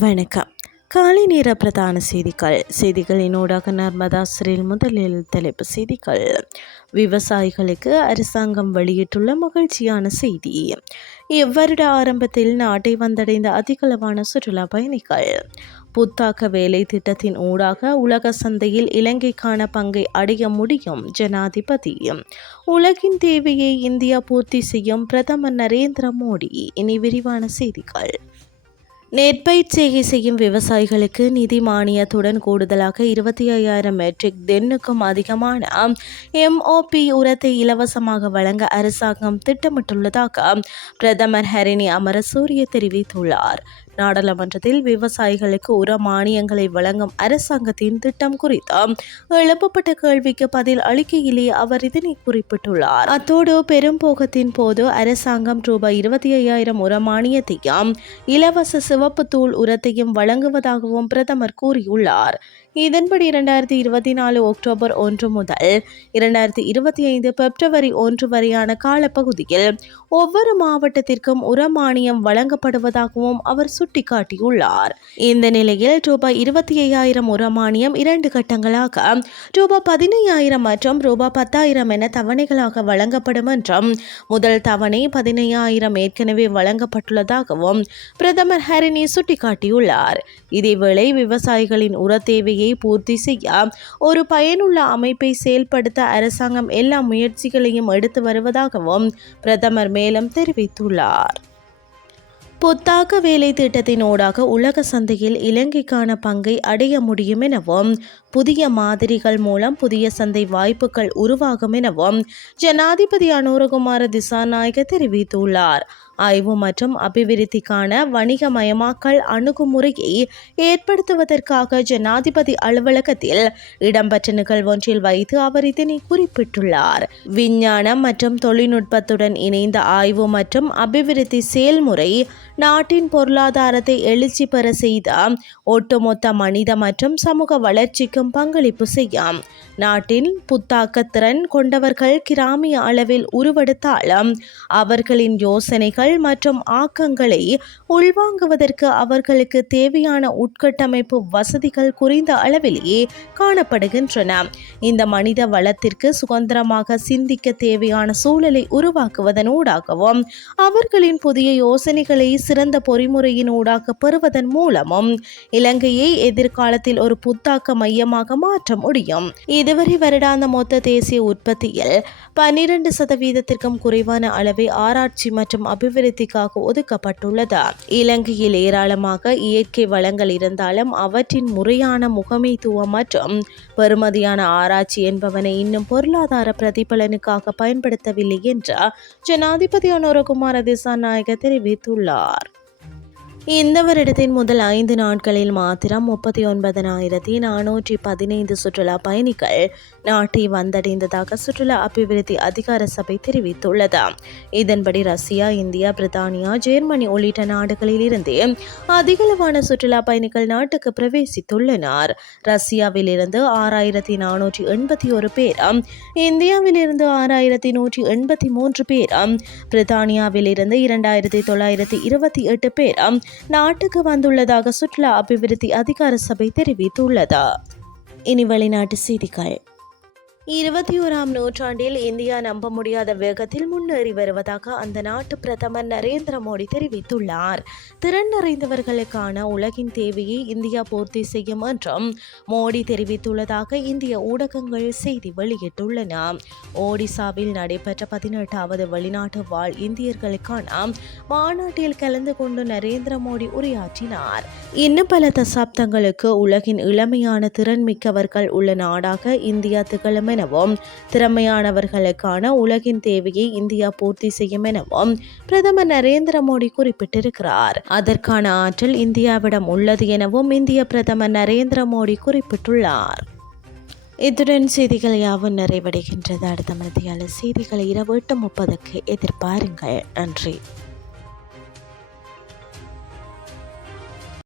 வணக்கம். காலை நேர பிரதான செய்திகள். செய்திகளினூடாக நர்மதா சிறையில் முதலில் தலைப்பு செய்திகள். விவசாயிகளுக்கு அரசாங்கம் வெளியிட்டுள்ள மகிழ்ச்சியான செய்தி. இவ்வருட ஆரம்பத்தில் நாட்டை வந்தடைந்த அதிகளவான சுற்றுலா பயணிகள். புத்தாக்க வேலை திட்டத்தின் ஊடாக உலக சந்தையில் இலங்கைக்கான பங்கை அடைய முடியும் ஜனாதிபதி. உலகின் தேவையை இந்தியா பூர்த்தி செய்யும் பிரதமர் நரேந்திர மோடி. இனி விரிவான செய்திகள். நெற்பயிர் சேகை செய்யும் விவசாயிகளுக்கு நிதி மானியத்துடன் கூடுதலாக இருபத்தி ஐயாயிரம் மெட்ரிக் டென்னுக்கும் அதிகமான எம்ஓபி உரத்தை இலவசமாக வழங்க அரசாங்கம் திட்டமிட்டுள்ளதாக பிரதமர் ஹரிணி அமரசூரிய தெரிவித்துள்ளார். நாடாளுமன்றத்தில் விவசாயிகளுக்கு உர மானியங்களை வழங்கும் அரசாங்கத்தின் திட்டம் குறித்து எழுப்பப்பட்ட கேள்விக்கு பதில் அளிக்கையிலேயே அவர் இதனை குறிப்பிட்டுள்ளார். அத்தோடு பெரும்போகத்தின் போது அரசாங்கம் ரூபாய் இருபத்தி ஐயாயிரம் உர மானியத்தையும் இலவச சிவப்பு தூள் உரத்தையும் வழங்குவதாகவும் பிரதமர் கூறியுள்ளார். இதன்படி இரண்டாயிரத்தி இருபத்தி நாலு அக்டோபர் ஒன்று முதல் இரண்டாயிரத்தி இருபத்தி ஐந்து பிப்ரவரி ஒன்று வரையான காலப்பகுதியில் ஒவ்வொரு மாவட்டத்திற்கும் உர மானியம் வழங்கப்படுவதாகவும் அவர் சுட்டிக்காட்டியுள்ளார். இந்த நிலையில் ரூபாய் இருபத்தி ஐயாயிரம் உர மானியம் இரண்டு கட்டங்களாக ரூபாய் பதினையாயிரம் மற்றும் ரூபாய் பத்தாயிரம் என தவணைகளாக வழங்கப்படும் என்றும் முதல் தவணை பதினையாயிரம் ஏற்கனவே வழங்கப்பட்டுள்ளதாகவும் பிரதமர் ஹரினி சுட்டிக்காட்டியுள்ளார். இதேவேளை விவசாயிகளின் உர தேவையை தேவையை பூர்த்தி செய்ய ஒரு பயனுள்ள அமைப்பை செயல்படுத்த அரசாங்கம் எல்லா முயற்சிகளையும் எடுத்து வருவதாகவும் பிரதமர் மேலும் தெரிவித்துள்ளார். புத்தாக்க வேலை திட்டத்தின் ஊடாக உலக சந்தையில் இலங்கைக்கான பங்கை அடைய முடியும் எனவும் புதிய மாதிரிகள் மூலம் புதிய சந்தை வாய்ப்புகள் உருவாகும் எனவும் ஜனாதிபதி அனுரகுமார திசாநாயக தெரிவித்துள்ளார். ஆய்வு மற்றும் அபிவிருத்திக்கான வணிகமயமாக்கல் அணுகுமுறையை ஏற்படுத்துவதற்காக ஜனாதிபதி அலுவலகத்தில் இடம்பெற்ற நிகழ்வொன்றில் வைத்து அவர் இதனை குறிப்பிட்டுள்ளார். விஞ்ஞானம் மற்றும் தொழில்நுட்பத்துடன் இணைந்த ஆய்வு மற்றும் அபிவிருத்தி செயல்முறை நாட்டின் பொருளாதாரத்தை எழுச்சி பெற செய்த ஒட்டுமொத்த மனித மற்றும் சமூக வளர்ச்சிக்கு வளர்ச்சிக்கும் பங்களிப்பு செய்யும். நாட்டின் புத்தாக்க திறன் கொண்டவர்கள் கிராமிய அளவில் உருவெடுத்தாலும் அவர்களின் யோசனைகள் மற்றும் ஆக்கங்களை உள்வாங்குவதற்கு அவர்களுக்கு தேவையான உட்கட்டமைப்பு வசதிகள் குறைந்த அளவிலேயே காணப்படுகின்றன. இந்த மனித வளத்திற்கு சுதந்திரமாக சிந்திக்க தேவையான சூழலை உருவாக்குவதன் ஊடாகவும் அவர்களின் புதிய யோசனைகளை சிறந்த பொறிமுறையின் ஊடாக பெறுவதன் மூலமும் இலங்கையை எதிர்காலத்தில் ஒரு புத்தாக்க மையம் மையமாக மாற்ற முடியும். இதுவரை வருடாந்த மொத்த தேசிய உற்பத்தியில் பன்னிரண்டு சதவீதத்திற்கும் குறைவான அளவை ஆராய்ச்சி மற்றும் அபிவிருத்திக்காக ஒதுக்கப்பட்டுள்ளது. இலங்கையில் ஏராளமாக இயற்கை வளங்கள் இருந்தாலும் அவற்றின் முறையான முகமைத்துவம் மற்றும் பெறுமதியான ஆராய்ச்சி என்பவனை இன்னும் பொருளாதார பிரதிபலனுக்காக பயன்படுத்தவில்லை என்று ஜனாதிபதி அனுரகுமார திசாநாயக தெரிவித்துள்ளார். இந்த வருடத்தின் முதல் ஐந்து நாட்களில் மாத்திரம் முப்பத்தி ஒன்பதனாயிரத்தி நானூற்றி பதினைந்து சுற்றுலா பயணிகள் நாட்டை வந்தடைந்ததாக சுற்றுலா அபிவிருத்தி அதிகார சபை தெரிவித்துள்ளது. இதன்படி ரஷ்யா இந்தியா பிரித்தானியா ஜெர்மனி உள்ளிட்ட நாடுகளில் இருந்து அதிகளவான சுற்றுலா பயணிகள் நாட்டுக்கு பிரவேசித்துள்ளனர். ரஷ்யாவில் இருந்து ஆறாயிரத்தி நானூற்றி எண்பத்தி ஒரு பேர் இந்தியாவில் இருந்து ஆறாயிரத்தி நூற்றி எண்பத்தி மூன்று பேர் பிரித்தானியாவில் இருந்து இரண்டாயிரத்தி தொள்ளாயிரத்தி இருபத்தி எட்டு பேர் நாட்டுக்கு வந்துள்ளதாக சுற்றுலா அபிவிருத்தி அதிகார சபை தெரிவித்துள்ளது. இனி வெளிநாட்டு செய்திகள். இருபத்தி ஓராம் நூற்றாண்டில் இந்தியா நம்ப முடியாத வேகத்தில் முன்னேறி வருவதாக அந்த நாட்டு பிரதமர் நரேந்திர மோடி தெரிவித்துள்ளார். திறன் நிறைந்தவர்களுக்கான உலகின் தேவையை இந்தியா பூர்த்தி செய்யும் என்றும் மோடி தெரிவித்துள்ளதாக இந்திய ஊடகங்கள் செய்தி வெளியிட்டுள்ளன. ஒடிசாவில் நடைபெற்ற பதினெட்டாவது வெளிநாட்டு வாழ் இந்தியர்களுக்கான மாநாட்டில் கலந்து கொண்டு நரேந்திர மோடி உரையாற்றினார். இன்னும் பல தசாப்தங்களுக்கு உலகின் இளமையான திறன் மிக்கவர்கள் உள்ள நாடாக இந்தியா திகழும் எனவும் திறமையானவர்களுக்கான உலகின் தேவையை இந்தியா பூர்த்தி செய்யும் எனவும் பிரதமர் நரேந்திர மோடி குறிப்பிட்டிருக்கிறார். அதற்கான ஆற்றல் இந்தியாவிடம் உள்ளது எனவும் இந்திய பிரதமர் நரேந்திர மோடி குறிப்பிட்டுள்ளார். இத்துடன் செய்திகள் யாவும் நிறைவடைகின்றது. அடுத்த மத்தியால செய்திகளை இரவு எட்டு முப்பதுக்கு எதிர்பாருங்கள். நன்றி.